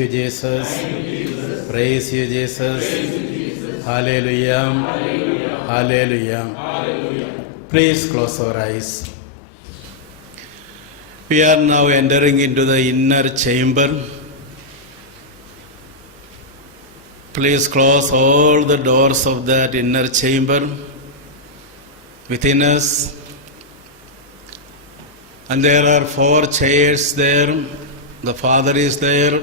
you, Jesus. Praise you, Jesus. Hallelujah. Hallelujah. Please close our eyes. We are now entering into the inner chamber. Please close all the doors of that inner chamber within us. And there are 4 chairs there. The Father is there.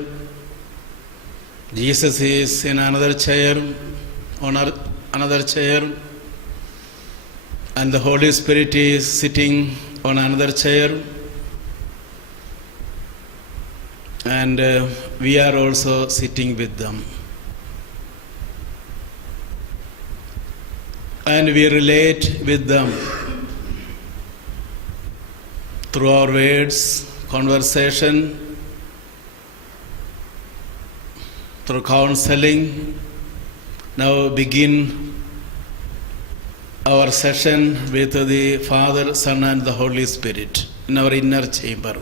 Jesus is in another chair, on another chair, and the Holy Spirit is sitting on another chair, and we are also sitting with them. And we relate with them through our words, conversation, through counseling. Now begin our session with the Father, Son and the Holy Spirit in our inner chamber.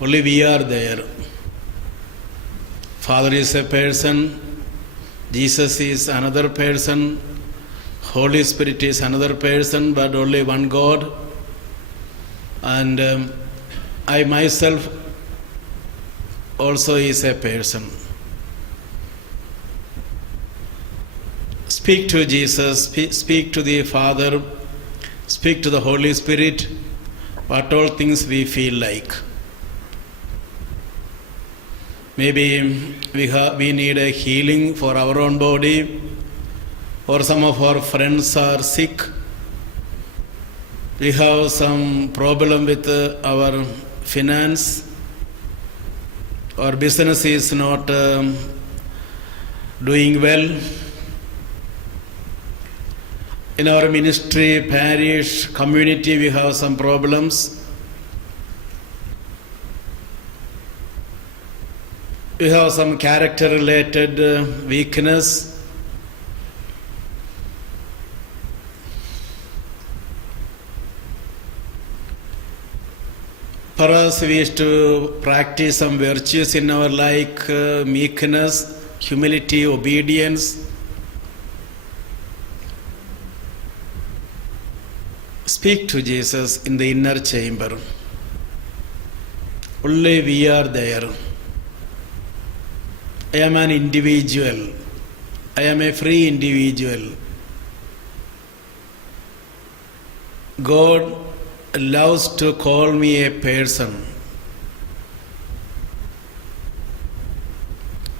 Only we are there. Father is a person, Jesus is another person, Holy Spirit is another person, but only one God. And I myself also is a person. Speak to Jesus, speak to the Father, speak to the Holy Spirit, what all things we feel like. Maybe we need a healing for our own body, or some of our friends are sick. We have some problem with our finance, our business is not doing well. In our ministry, parish, community, we have some problems. We have some character-related weakness. Perhaps we used to practice some virtues in our life, meekness, humility, obedience. Speak to Jesus in the inner chamber. Only we are there. I am an individual. I am a free individual. God loves to call me a person.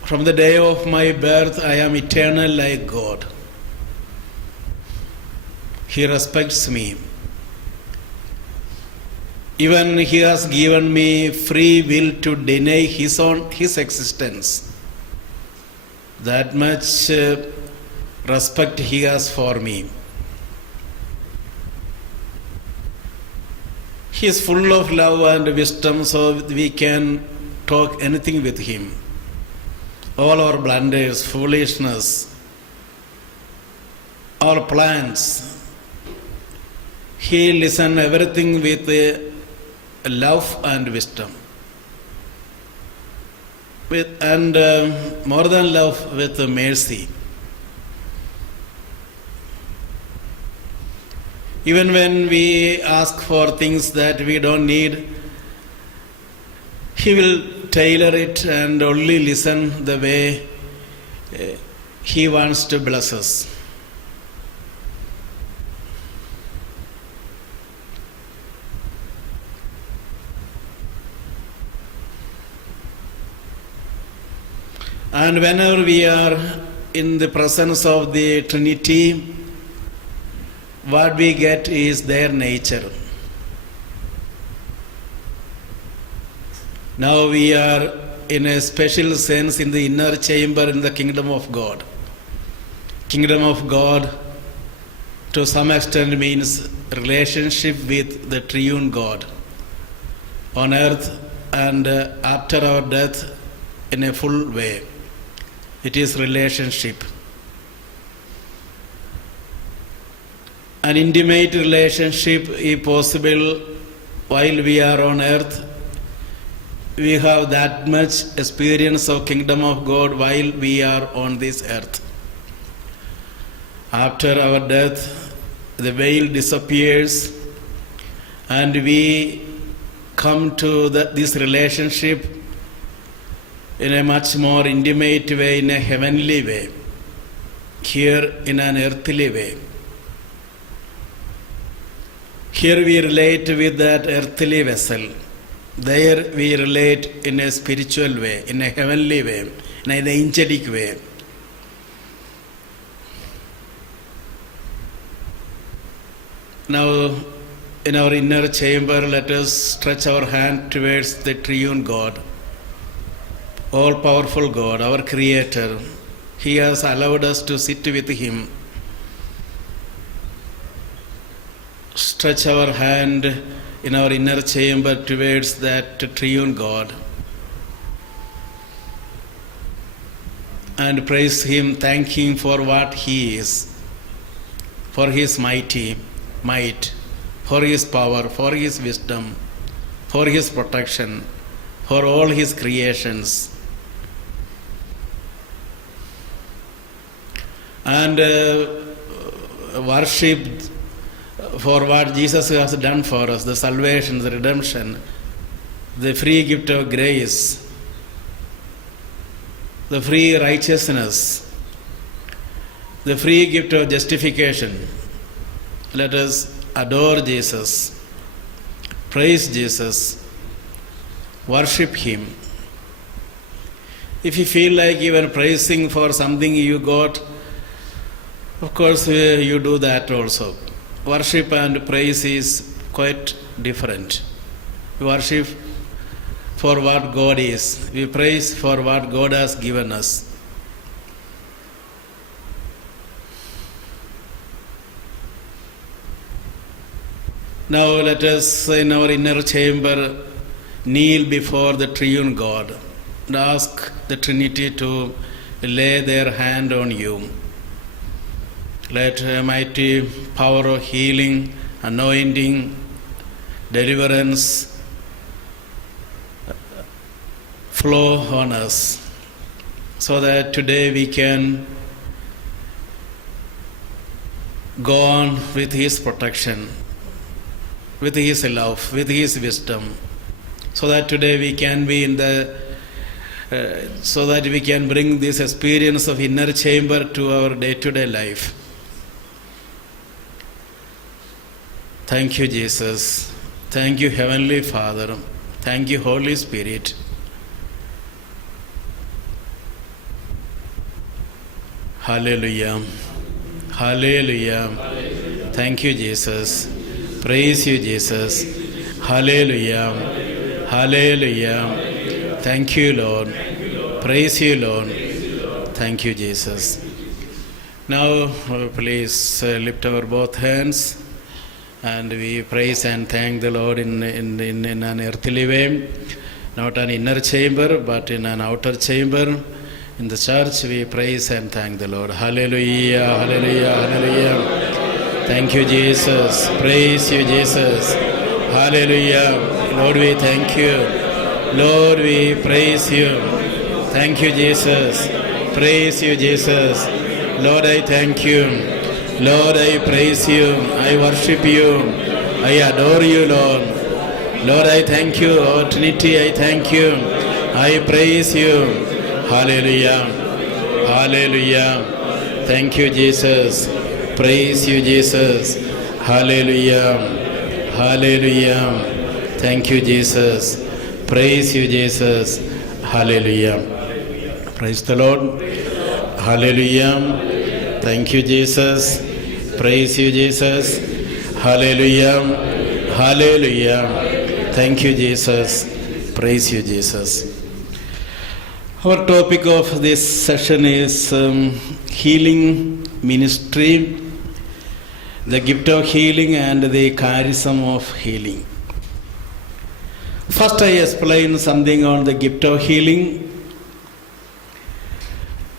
From the day of my birth, I am eternal like God. He respects me. Even He has given me free will to deny His existence. That much respect He has for me. He is full of love and wisdom, so we can talk anything with Him. All our blunders, foolishness, our plans, He listens everything with love and wisdom, and more than love, with mercy. Even when we ask for things that we don't need, He will tailor it and only listen the way He wants to bless us. And whenever we are in the presence of the Trinity, what we get is their nature. Now we are in a special sense in the inner chamber in the kingdom of God. Kingdom of God to some extent means relationship with the triune God on earth and after our death in a full way. It is relationship. An intimate relationship is possible while we are on earth we have that much experience of kingdom of God while we are on this earth. After our death, the veil disappears and we come to this relationship in a much more intimate way, in a heavenly way, here in an earthly way. Here we relate with that earthly vessel. There we relate in a spiritual way, in a heavenly way, in an angelic way. Now, in our inner chamber, let us stretch our hand towards the triune God, all-powerful God, our Creator. He has allowed us to sit with Him. Stretch our hand in our inner chamber towards that triune God and praise Him, thank Him for what He is, for His mighty might, for His power, for His wisdom, for His protection, for all His creations. And worship for what Jesus has done for us, the salvation, the redemption, the free gift of grace, the free righteousness, the free gift of justification. Let us adore Jesus, praise Jesus, worship Him. If you feel like you are praising for something you got, of course you do that also. Worship and praise is quite different. We worship for what God is. We praise for what God has given us. Now let us, in our inner chamber, kneel before the triune God and ask the Trinity to lay their hand on you. Let a mighty power of healing, anointing, deliverance flow on us, so that today we can go on with His protection, with His love, with His wisdom, so that today we can be in the so that we can bring this experience of inner chamber to our day-to-day life. Thank you, Jesus. Thank you, Heavenly Father. Thank you, Holy Spirit. Hallelujah. Hallelujah. Hallelujah. Thank you, Jesus. Praise you, Jesus. Hallelujah. Hallelujah. Hallelujah. Thank you, Lord. Praise you, Lord. Thank you, Jesus. Now, please lift our both hands. And we praise and thank the Lord in an earthly way, not an inner chamber, but in an outer chamber. In the church, we praise and thank the Lord. Hallelujah, hallelujah, hallelujah. Thank you, Jesus. Praise you, Jesus. Hallelujah. Lord, we thank you. Lord, we praise you. Thank you, Jesus. Praise you, Jesus. Lord, I thank you. Lord, I praise you, I worship you, I adore you, Lord. Lord, I thank you, oh Trinity, I thank you, I praise you. Hallelujah, hallelujah. Thank you, Jesus. Praise you, Jesus. Hallelujah, hallelujah. Thank you, Jesus. Praise you, Jesus. Hallelujah. Praise the Lord. Hallelujah. Thank you, Jesus. Praise you, Jesus. Hallelujah. Hallelujah. Thank you, Jesus. Praise you, Jesus. Our topic of this session is healing ministry, the gift of healing and the charism of healing. First, I explain something on the gift of healing.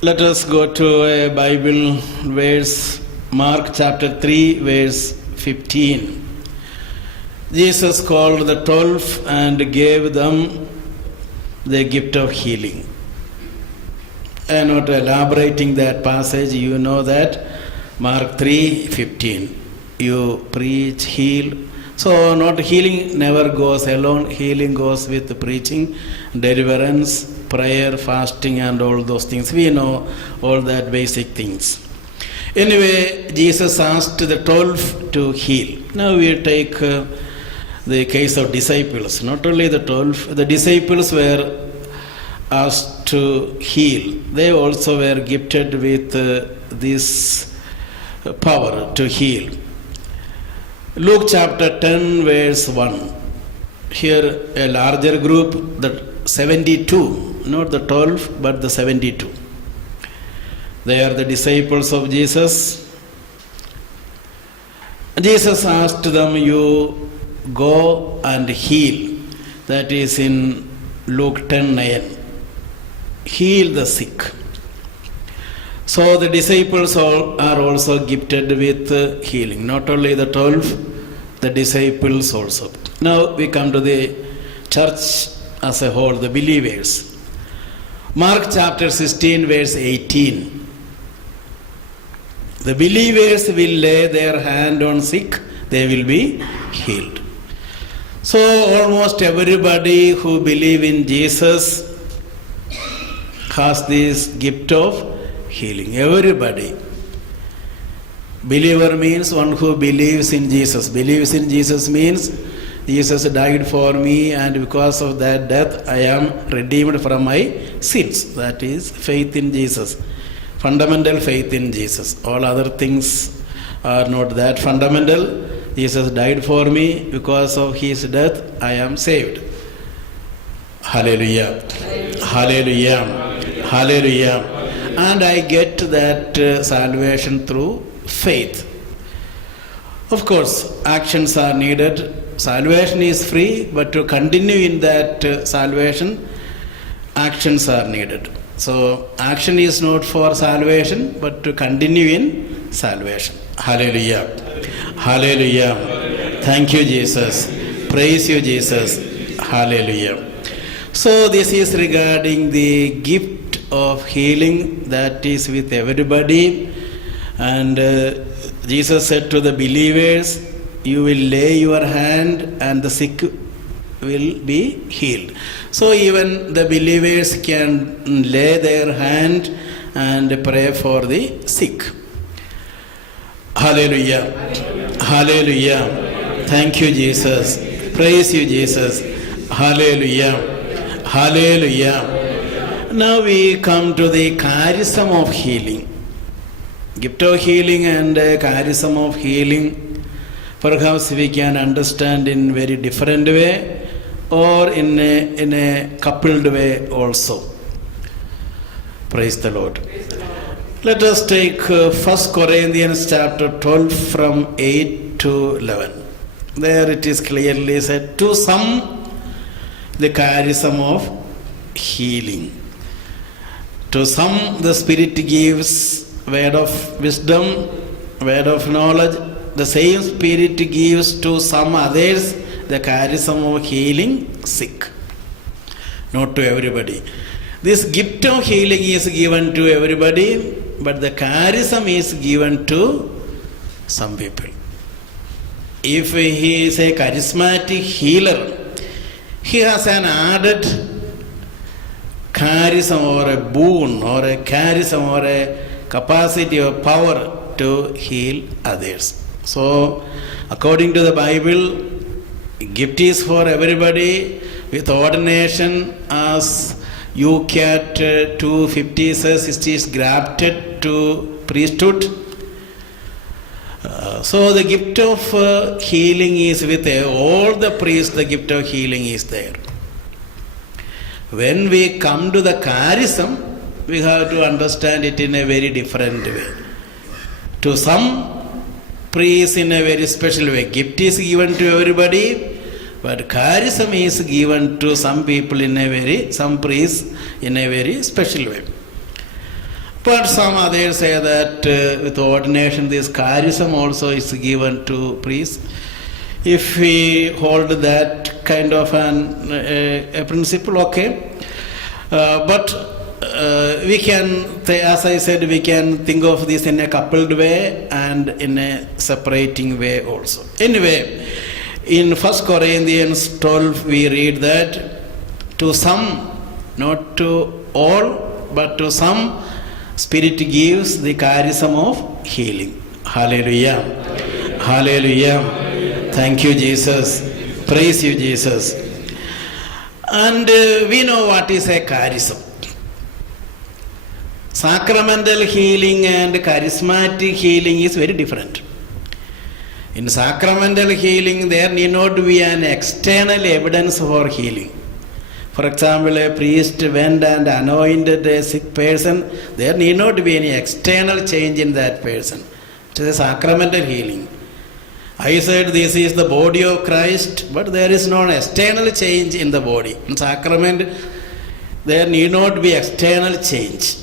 Let us go to a Bible verse, Mark chapter 3, verse 15. Jesus called the 12 and gave them the gift of healing. I am not elaborating that passage. You know that Mark 3:15. You preach, heal. So not healing never goes alone. Healing goes with preaching, deliverance, prayer, fasting, and all those things. We know all that basic things. Anyway, Jesus asked the 12 to heal. Now we take the case of disciples. Not only the 12, the disciples were asked to heal. They also were gifted with this power to heal. Luke chapter 10 verse 1. Here a larger group, the 72, not the 12 but the 72. They are the disciples of Jesus. Jesus asked them, you go and heal. That is in Luke 10:9. Heal the sick. So the disciples are also gifted with healing. Not only the 12, the disciples also. Now we come to the church as a whole, the believers. Mark chapter 16 verse 18. The believers will lay their hand on sick, they will be healed. So almost everybody who believes in Jesus has this gift of healing. Everybody. Believer means one who believes in Jesus. Believes in Jesus means Jesus died for me, and because of that death I am redeemed from my sins. That is faith in Jesus. Fundamental faith in Jesus. All other things are not that fundamental. Jesus died for me. Because of his death I am saved. Hallelujah. Hallelujah. Hallelujah. And I get that salvation through faith. Of course, actions are needed. Salvation is free, but to continue in that salvation, actions are needed. So, action is not for salvation, but to continue in salvation. Hallelujah. Hallelujah. Thank you, Jesus. Praise you, Jesus. Hallelujah. So, this is regarding the gift of healing that is with everybody. And Jesus said to the believers, you will lay your hand and the sick will be healed. So even the believers can lay their hand and pray for the sick. Hallelujah. Hallelujah. Thank you, Jesus. Praise you, Jesus. Hallelujah. Hallelujah. Now we come to the charism of healing. Gift of healing and charism of healing, perhaps we can understand in very different way or in a coupled way also. Praise the Lord. Let us take 1 Corinthians chapter 12 from 8 to 11. There it is clearly said, to some the charism of healing. To some the Spirit gives word of wisdom, word of knowledge. The same Spirit gives to some others the charism of healing sick. Not to everybody. This gift of healing is given to everybody, but the charism is given to some people. If he is a charismatic healer, he has an added charism or a boon or a charism or a capacity or power to heal others. So, according to the Bible, gift is for everybody with ordination, as UCAT 250 says, it is grafted to priesthood. So the gift of healing is with all the priests, the gift of healing is there. When we come to the charism, we have to understand it in a very different way. To some priests in a very special way. Gift is given to everybody, but charism is given to some people some priests in a very special way. But some others say that with ordination this charism also is given to priests. If we hold that kind of a principle, okay. But we can, as I said, we can think of this in a coupled way and in a separating way also. Anyway, in 1 Corinthians 12 we read that to some, not to all, but to some, Spirit gives the charism of healing. Hallelujah. Hallelujah. Thank you, Jesus. Praise you, Jesus. And we know what is a charism. Sacramental healing and charismatic healing is very different. In sacramental healing, there need not be an external evidence for healing. For example, a priest went and anointed a sick person, there need not be any external change in that person. It is a sacramental healing. I said this is the body of Christ, but there is no external change in the body. In sacrament, there need not be external change.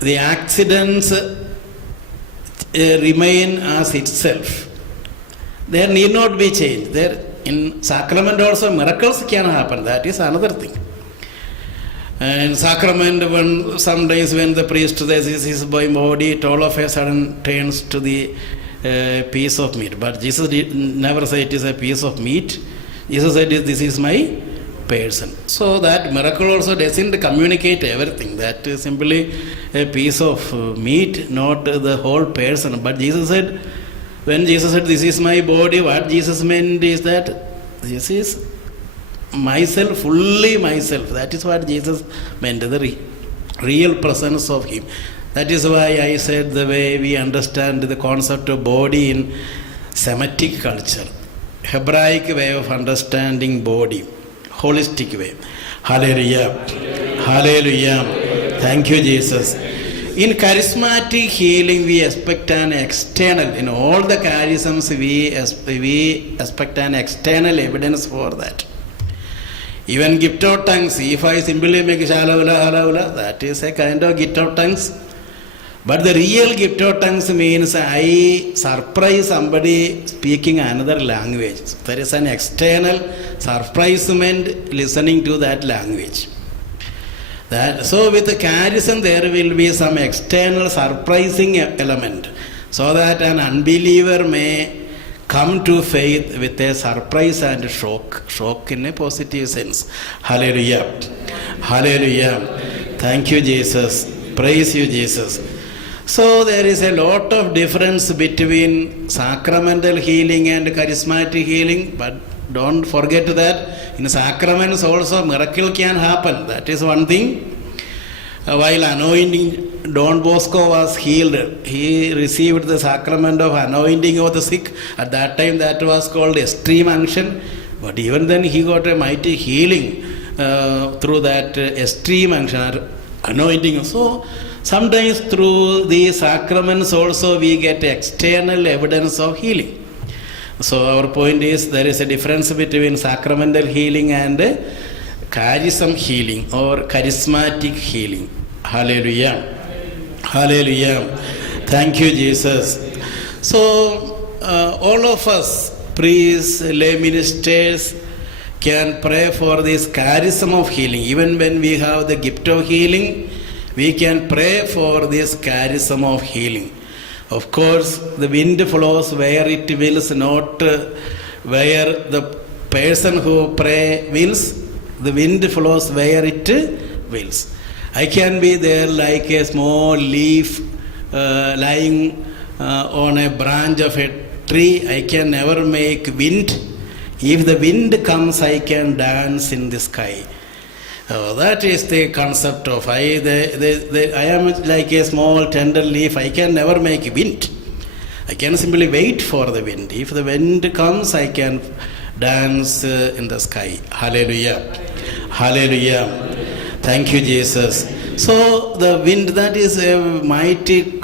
The accidents remain as itself. There need not be change. There in sacrament also miracles can happen. That is another thing. And sacrament, when sometimes when the priest says his body, it all of a sudden turns to the piece of meat. But Jesus never said it is a piece of meat. Jesus said this is my person. So that miracle also doesn't communicate everything. That is simply a piece of meat, not the whole person. But Jesus said, when Jesus said this is my body, what Jesus meant is that this is myself, fully myself. That is what Jesus meant, the real presence of Him. That is why I said the way we understand the concept of body in Semitic culture, Hebraic way of understanding body, holistic way. Hallelujah. Hallelujah. Thank you, Jesus. In charismatic healing, we expect an external, in all the charisms, we expect an external evidence for that. Even gift of tongues, if I simply make shalawala, that is a kind of gift of tongues. But the real gift of tongues means I surprise somebody speaking another language. There is an external surprisement listening to that language. So with the charism there will be some external surprising element, so that an unbeliever may come to faith with a surprise and shock in a positive sense. Hallelujah. Hallelujah. Thank you, Jesus. Praise you, Jesus. So there is a lot of difference between sacramental healing and charismatic healing, but don't forget that in sacraments also miracle can happen. That is one thing. While anointing, Don Bosco was healed. He received the sacrament of anointing of the sick. At that time that was called extreme unction. But even then he got a mighty healing through that extreme unction, anointing. So sometimes through the sacraments also we get external evidence of healing. So our point is there is a difference between sacramental healing and charism healing or charismatic healing. Hallelujah. Hallelujah. Thank you, Jesus. So all of us, priests, lay ministers, can pray for this charism of healing. Even when we have the gift of healing, we can pray for this charism of healing. Of course, the wind flows where it wills, not where the person who prays wills. The wind flows where it wills. I can be there like a small leaf lying on a branch of a tree. I can never make wind. If the wind comes, I can dance in the sky. That is the concept of I am like a small tender leaf. I can never make wind. I can simply wait for the wind. If the wind comes, I can dance in the sky. Hallelujah. Hallelujah. Thank you, Jesus. So the wind, that is a mighty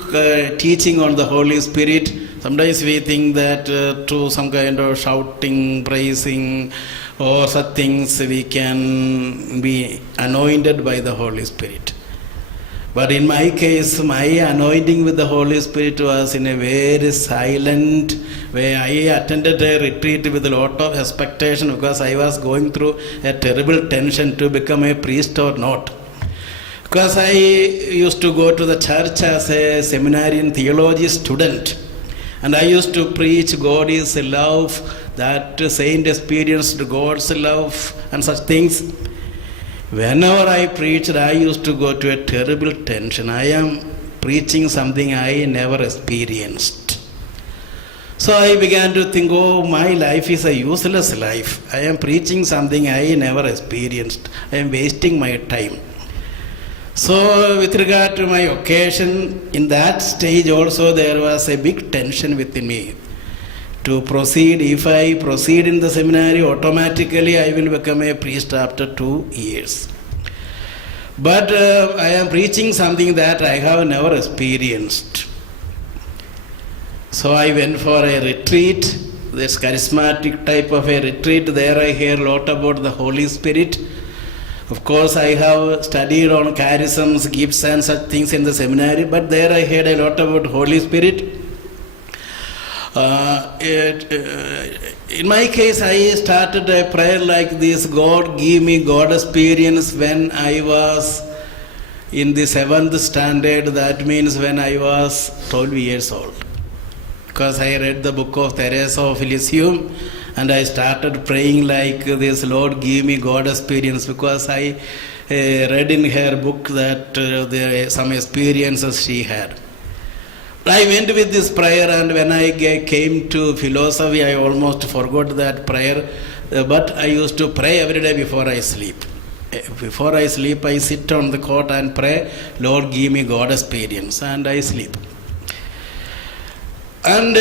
teaching on the Holy Spirit. Sometimes we think that through some kind of shouting, praising, or such things we can be anointed by the Holy Spirit. But in my case, my anointing with the Holy Spirit was in a very silent way. I attended a retreat with a lot of expectation because I was going through a terrible tension to become a priest or not. Because I used to go to the church as a seminarian theology student, and I used to preach God is love, that saint experienced God's love and such things. Whenever I preached, I used to go to a terrible tension. I am preaching something I never experienced. So I began to think, oh, my life is a useless life. I am preaching something I never experienced. I am wasting my time. So with regard to my occasion, in that stage also there was a big tension within me. To proceed, if I proceed in the seminary, automatically I will become a priest after 2 years. But I am preaching something that I have never experienced. So I went for a retreat, this charismatic type of a retreat. There I hear a lot about the Holy Spirit. Of course, I have studied on charisms, gifts and such things in the seminary, but there I heard a lot about Holy Spirit. In my case, I started a prayer like this: God, give me God experience when I was in the 7th standard. That means when I was 12 years old. Because I read the book of Teresa of Elysium, and I started praying like this: Lord, give me God experience, because I read in her book that there are some experiences she had. I went with this prayer, and when I came to philosophy, I almost forgot that prayer, but I used to pray every day before I sleep. Before I sleep, I sit on the cot and pray, Lord, give me God experience, and I sleep. And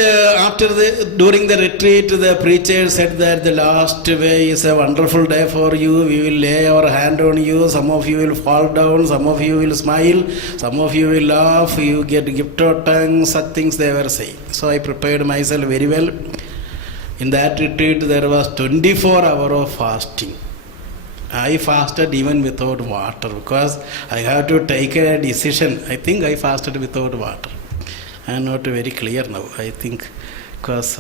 during the retreat, the preacher said that the last way is a wonderful day for you. We will lay our hand on you. Some of you will fall down. Some of you will smile. Some of you will laugh. You get gift of tongue. Such things they were saying. So I prepared myself very well. In that retreat, there was 24 hours of fasting. I fasted even without water because I had to take a decision. I think I fasted without water. I am not very clear now, I think, because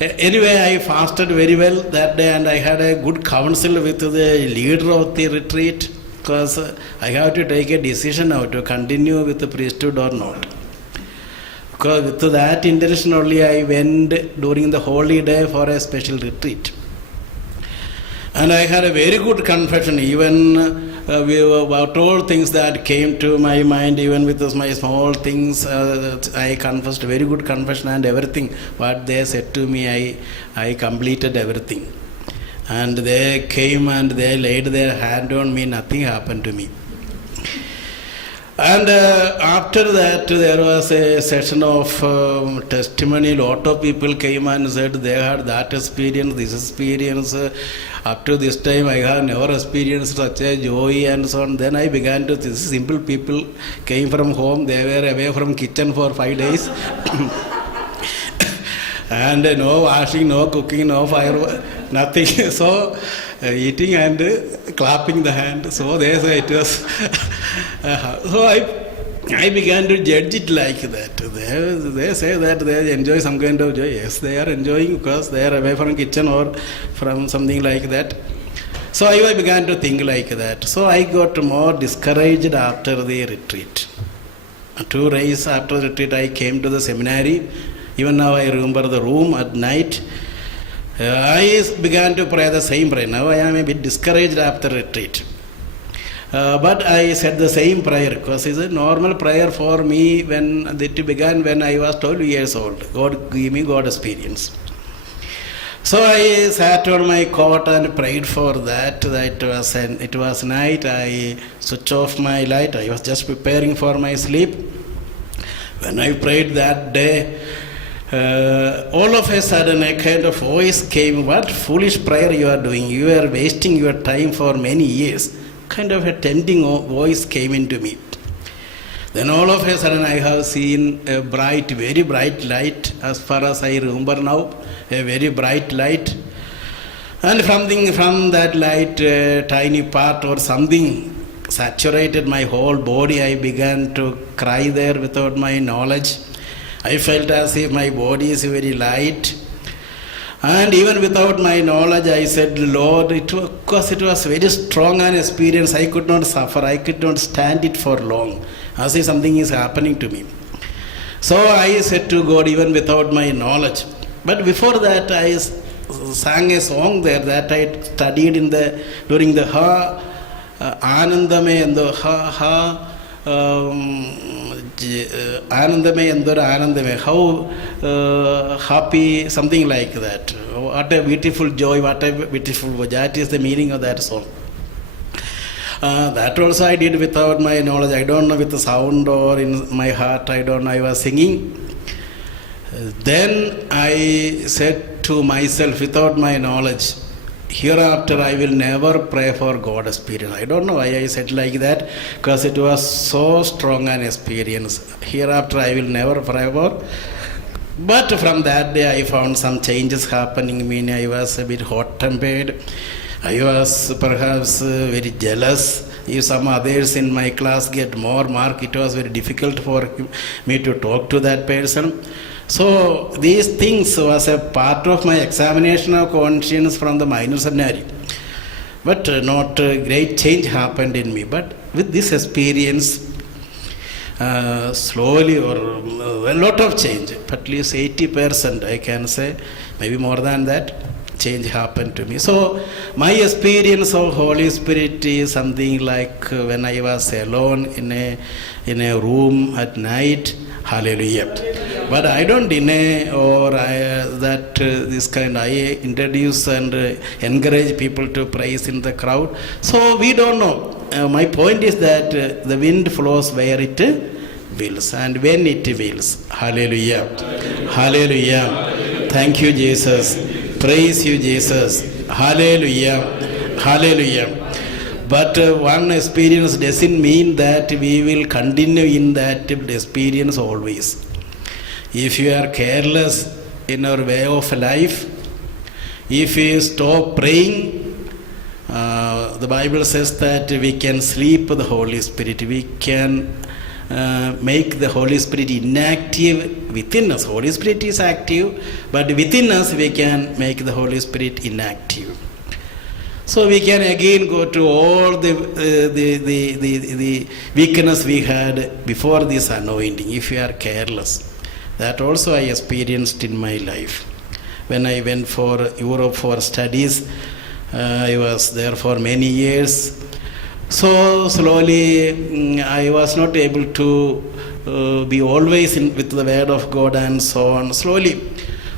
anyway, I fasted very well that day, and I had a good counsel with the leader of the retreat, because I have to take a decision now to continue with the priesthood or not. Because with that intention only I went during the holy day for a special retreat. And I had a very good confession, even about all things that came to my mind, even with my small things, I confessed, very good confession, and everything what they said to me, I completed everything. And they came and they laid their hand on me, nothing happened to me. And after that, there was a session of testimony. A lot of people came and said they had that experience, this experience. Up to this time, I have never experienced such a joy and so on. Then I began to, this simple people came from home. They were away from kitchen for 5 days. And no washing, no cooking, no fire, nothing. So eating and clapping the hand. So they say it was. So I began to judge it like that. They say that they enjoy some kind of joy. Yes, they are enjoying because they are away from kitchen or from something like that. So I began to think like that. So I got more discouraged after the retreat. 2 days after the retreat, I came to the seminary. Even now I remember the room at night. I began to pray the same prayer. Now I am a bit discouraged after retreat. But I said the same prayer because it's a normal prayer for me when it began when I was 12 years old. God give me God experience. So I sat on my cot and prayed for that. It was night. I switched off my light. I was just preparing for my sleep. When I prayed that day, all of a sudden a kind of voice came, what foolish prayer you are doing. You are wasting your time for many years. Kind of a tempting voice came into me. Then all of a sudden I have seen a bright, very bright light, as far as I remember now, a very bright light. And from that light, a tiny part or something saturated my whole body. I began to cry there without my knowledge. I felt as if my body is very light. And even without my knowledge, I said, Lord, because it was very strong an experience. I could not suffer. I could not stand it for long. As if something is happening to me. So I said to God, even without my knowledge. But before that, I sang a song there that I studied during the Anandame and the Anandame and the Anandame. How happy, something like that. What a beautiful joy, what a beautiful joy. That is the meaning of that song. That also I did without my knowledge. I don't know with the sound or in my heart. I don't know. I was singing. Then I said to myself without my knowledge, hereafter I will never pray for God experience. I don't know why I said like that, because it was so strong an experience. Hereafter I will never pray for. But from that day I found some changes happening in me. I was a bit hot-tempered. I was perhaps very jealous. If some others in my class get more mark, it was very difficult for me to talk to that person. So these things was a part of my examination of conscience from the minor seminary. But not a great change happened in me. But with this experience, slowly or a lot of change, at least 80% I can say, maybe more than that, change happened to me. So my experience of Holy Spirit is something like when I was alone in a room at night. Hallelujah. But I don't deny or that this kind I introduce and encourage people to praise in the crowd. So we don't know. My point is that the wind flows where it wills and when it wills. Hallelujah. Hallelujah. Thank you, Jesus. Praise you, Jesus. Hallelujah. Hallelujah. But one experience doesn't mean that we will continue in that experience always. If you are careless in our way of life, if you stop praying, the Bible says that we can sleep the Holy Spirit. We can make the Holy Spirit inactive within us. Holy Spirit is active, but within us we can make the Holy Spirit inactive. So we can again go to all the weakness we had before this anointing, if we are careless. That also I experienced in my life. When I went for Europe for studies, I was there for many years. So slowly I was not able to be always with the word of God and so on. Slowly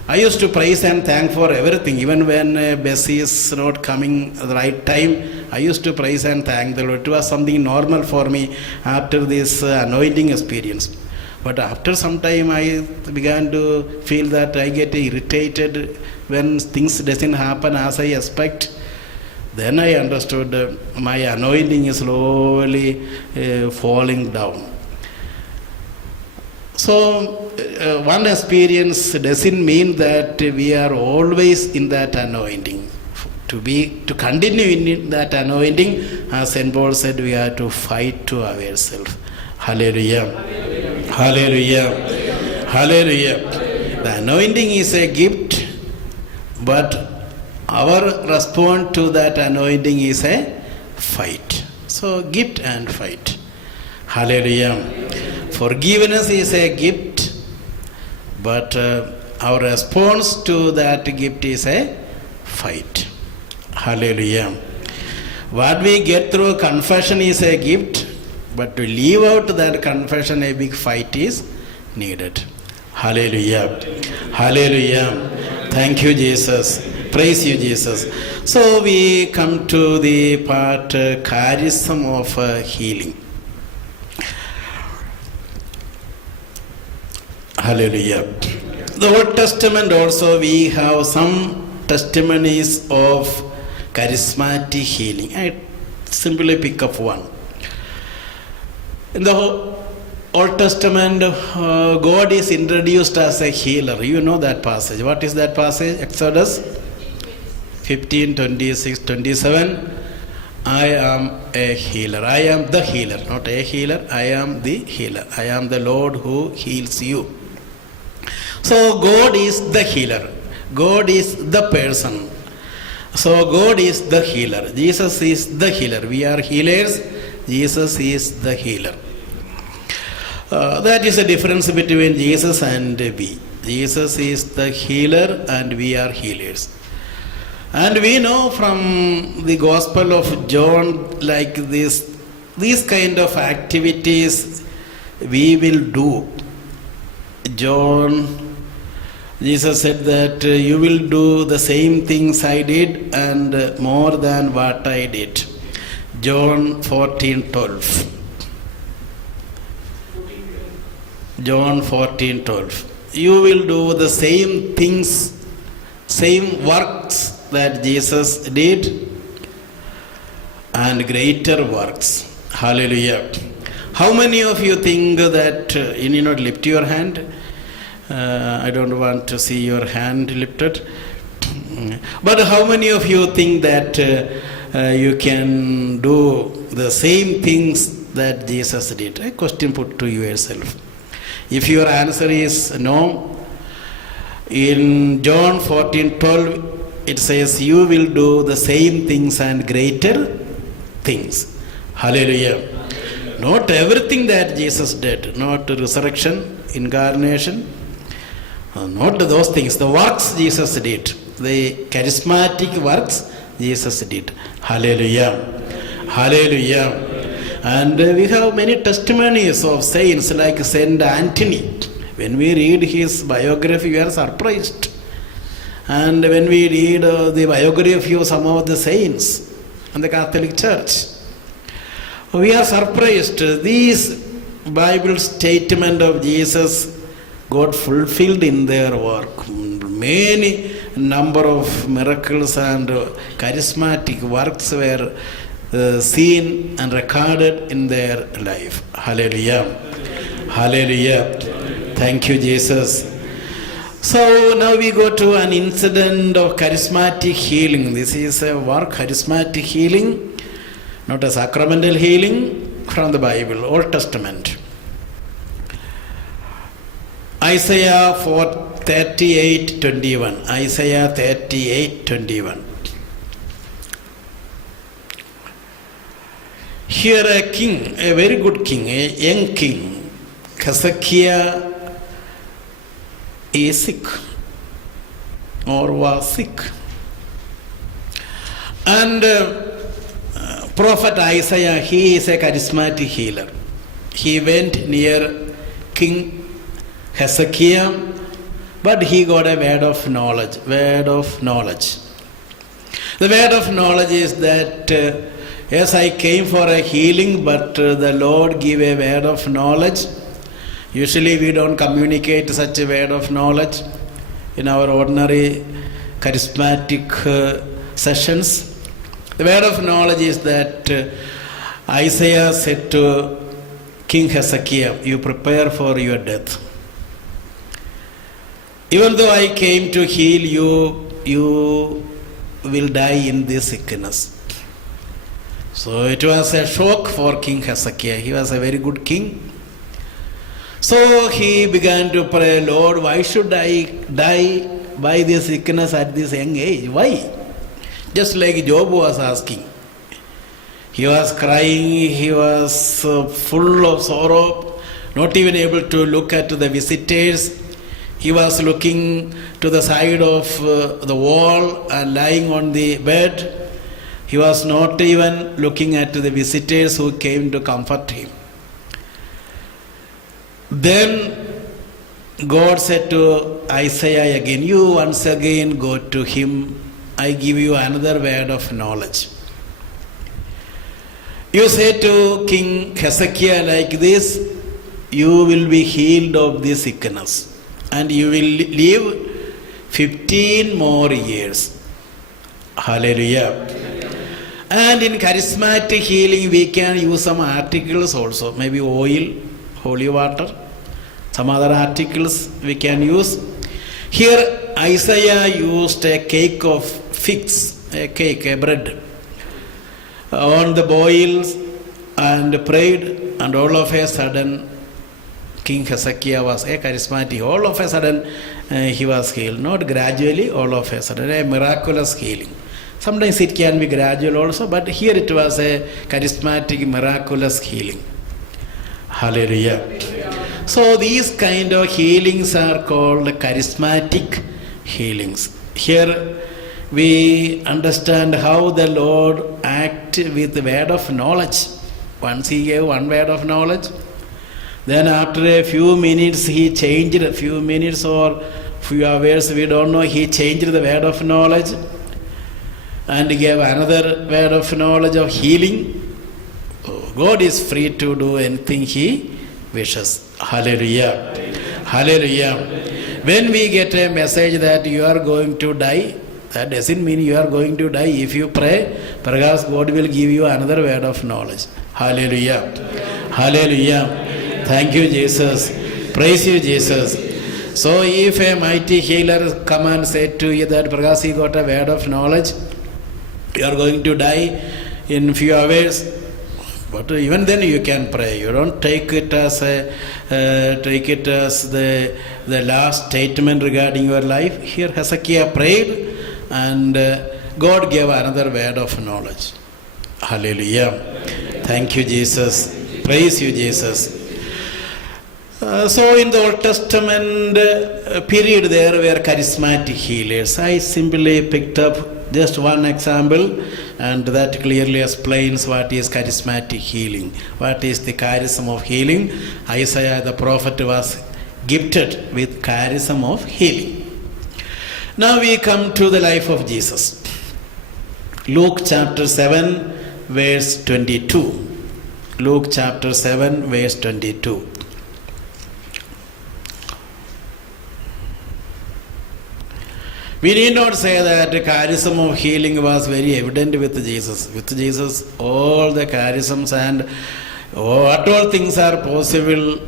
I used to praise and thank for everything. Even when bus is not coming at the right time, I used to praise and thank the Lord. It was something normal for me after this anointing experience. But after some time I began to feel that I get irritated when things doesn't happen as I expect. Then I understood my anointing is slowly falling down. So one experience doesn't mean that we are always in that anointing. To continue in that anointing, as St. Paul said, we have to fight to ourselves. Hallelujah. Hallelujah. Hallelujah. The anointing is a gift, but our response to that anointing is a fight. So gift and fight. Hallelujah. Forgiveness is a gift, but our response to that gift is a fight. Hallelujah. What we get through confession is a gift, but to leave out that confession, a big fight is needed. Hallelujah. Hallelujah. Thank you, Jesus. Praise you, Jesus. So we come to the part charism of healing. Hallelujah. The Old Testament also we have some testimonies of charismatic healing. I simply pick up one. In the Old Testament, God is introduced as a healer. You know that passage. What is that passage? Exodus 15, 26, 27. I am a healer. I am the healer, not a healer. I am the healer. I am the Lord who heals you. So God is the healer. God is the person. So God is the healer. Jesus is the healer. We are healers. Jesus is the healer. That is the difference between Jesus and we. Jesus is the healer and we are healers. And we know from the Gospel of John, like these kind of activities we will do. Jesus said that you will do the same things I did and more than what I did. John 14:12. John 14:12. You will do the same things, same works that Jesus did and greater works. Hallelujah. How many of you think that you need not lift your hand? I don't want to see your hand lifted. But how many of you think that you can do the same things that Jesus did? A question put to yourself. If your answer is no, in John 14:12 it says you will do the same things and greater things. Hallelujah. Not everything that Jesus did, not resurrection, incarnation, not those things. The works Jesus did, the charismatic works Jesus did. Hallelujah. Hallelujah. And we have many testimonies of saints like Saint Anthony. When we read his biography, we are surprised. And when we read the biography of some of the saints in the Catholic Church, we are surprised. This Bible statement of Jesus got fulfilled in their work. Many number of miracles and charismatic works were seen and recorded in their life. Hallelujah. Hallelujah. Thank you, Jesus. So now we go to an incident of charismatic healing. This is a work, charismatic healing, not a sacramental healing, from the Bible, Old Testament. Isaiah 38:21. Isaiah 38:21. Here a king, a very good king, a young king, Hezekiah, is sick or was sick. And Prophet Isaiah, he is a charismatic healer. He went near King Hezekiah, but he got a word of knowledge. Word of knowledge. The word of knowledge is that yes, I came for a healing, but the Lord gave a word of knowledge. Usually we don't communicate such a word of knowledge in our ordinary charismatic sessions. The word of knowledge is that Isaiah said to King Hezekiah, you prepare for your death. Even though I came to heal you, you will die in this sickness. So it was a shock for King Hezekiah. He was a very good king. So he began to pray, Lord, why should I die by this sickness at this young age? Why? Just like Job was asking. He was crying, he was full of sorrow, not even able to look at the visitors. He was looking to the side of the wall and lying on the bed. He was not even looking at the visitors who came to comfort him. Then God said to Isaiah again, you once again go to him. I give you another word of knowledge. You say to King Hezekiah like this, you will be healed of this sickness and you will live 15 more years. Hallelujah. And in charismatic healing we can use some articles also, maybe oil, holy water, some other articles we can use. Here Isaiah used a cake of figs, a cake, a bread. on the boils and prayed, and all of a sudden King Hezekiah was a charismatic. All of a sudden he was healed. Not gradually, all of a sudden. A miraculous healing. Sometimes it can be gradual also, but here it was a charismatic, miraculous healing. Hallelujah. So these kind of healings are called charismatic healings. Here we understand how the Lord acted with the word of knowledge. Once he gave one word of knowledge, then after a few minutes he changed, a few minutes or few hours, we don't know, he changed the word of knowledge and gave another word of knowledge of healing. God is free to do anything he wishes. Hallelujah. Hallelujah. When we get a message that you are going to die, that doesn't mean you are going to die. If you pray, perhaps God will give you another word of knowledge. Hallelujah. Hallelujah. Thank you, Jesus. Praise you, Jesus. So if a mighty healer come and say to you that perhaps he got a word of knowledge, you are going to die in few hours, but even then you can pray. You don't take it as the last statement regarding your life. Here Hezekiah prayed and God gave another word of knowledge. Hallelujah. Thank you, Jesus. Praise you, Jesus. So in the Old Testament period there were charismatic healers. I simply picked up just one example, and that clearly explains what is charismatic healing. What is the charism of healing? Isaiah the prophet was gifted with charism of healing. Now we come to the life of Jesus. Luke chapter 7 verse 22. Luke chapter 7 verse 22. We need not say that the charism of healing was very evident with Jesus. With Jesus, all the charisms and what all things are possible,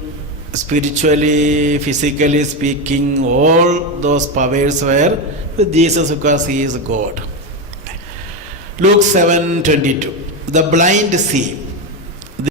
spiritually, physically speaking, all those powers were with Jesus because he is God. Luke 7:22. The blind see.